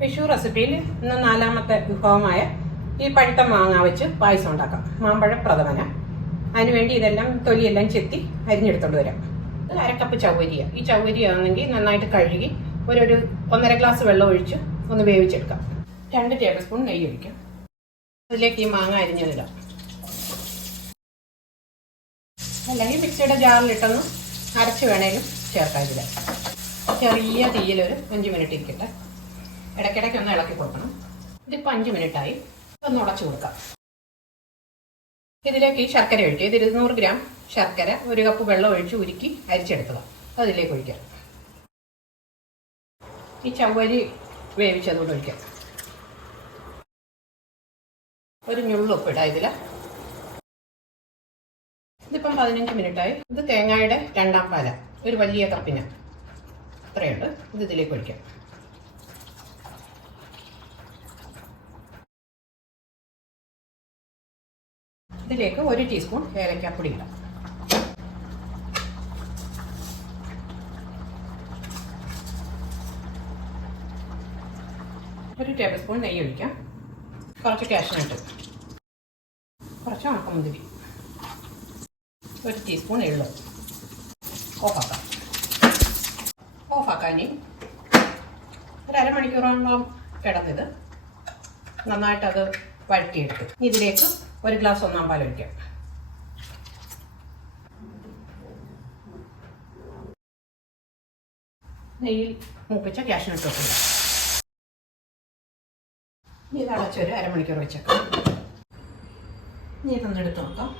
വിഷു റെസിപ്പിയിൽ ഇന്ന് നാലാമത്തെ വിഭവമായ ഈ പഴുത്ത മാങ്ങ വെച്ച് പായസം ഉണ്ടാക്കാം. മാമ്പഴ പ്രഥമന. അതിനുവേണ്ടി ഇതെല്ലാം തൊലിയെല്ലാം ചെത്തി അരിഞ്ഞെടുത്തോണ്ട് വരാം. ഇത് അരക്കപ്പ് ചവ്വരിയ. ഈ ചവ്വരി ആണെങ്കിൽ നന്നായിട്ട് കഴുകി ഒരു 1.5 ഗ്ലാസ് വെള്ളം ഒഴിച്ച് ഒന്ന് വേവിച്ചെടുക്കാം. 2 ടേബിൾ സ്പൂൺ നെയ്യ് ഒഴിക്കാം. അതിലേക്ക് ഈ മാങ്ങ അരിഞ്ഞതിടാം. അല്ലെങ്കിൽ മിക്സിയുടെ ജാറിലിട്ടൊന്ന് അരച്ച് വേണേലും ചേർക്കാം. ഇതിൽ ചെറിയ തീയിലൊരു 5 മിനിറ്റ് ഇരിക്കട്ടെ. ഇടയ്ക്കിടയ്ക്ക് ഒന്ന് ഇളക്കി കൊടുക്കണം. ഇതിപ്പോൾ 5 മിനിറ്റായി. ഒന്ന് ഉടച്ചു കൊടുക്കാം. ഇതിലേക്ക് ഈ ശർക്കര ഒഴിക്കുക. ഇത് 200 ഗ്രാം ശർക്കര 1 കപ്പ് വെള്ളം ഒഴിച്ച് ഉരുക്കി അരിച്ചെടുക്കുക. അതിലേക്ക് ഒഴിക്കാം. ഈ ചവ്വരി വേവിച്ചതുകൊണ്ട് ഒഴിക്കാം. ഒരു ഞുള്ളുപ്പിടാം ഇതിൽ. ഇതിപ്പം 15 മിനിറ്റായി. ഇത് തേങ്ങയുടെ 2-ാം പാല, ഒരു വലിയ കപ്പിന് ഇത്രയുണ്ട്. ഇത് ഇതിലേക്ക് ഒഴിക്കാം. ഇതിലേക്ക് 1 ടീസ്പൂൺ ഏലക്കാപ്പൊടി ഇടാം. ഒരു ടേബിൾ സ്പൂൺ നെയ്യ് ഒഴിക്കാം. കുറച്ച് കാഷ്നട്ട്, കുറച്ച് ഉണക്കമുന്തിരി, 1 ടീസ്പൂൺ എള്ള്. ഓഫാക്കാം. ഇനി ഒരു അരമണിക്കൂറോളം കിടന്നിത് നന്നായിട്ടത് വഴറ്റിയെടുത്തു. ഇതിലേക്ക് 1 ഗ്ലാസ് 1-ാം പാൽ ഒഴിക്കാം. നെയ്യിൽ മൂപ്പിച്ച കാഷ്നട്ട് വെക്കുക. ഇത് അടച്ചൊരു അരമണിക്കൂർ വെച്ചേക്കാം. ഇനി ഇതൊന്നെടുത്ത് നോക്കാം.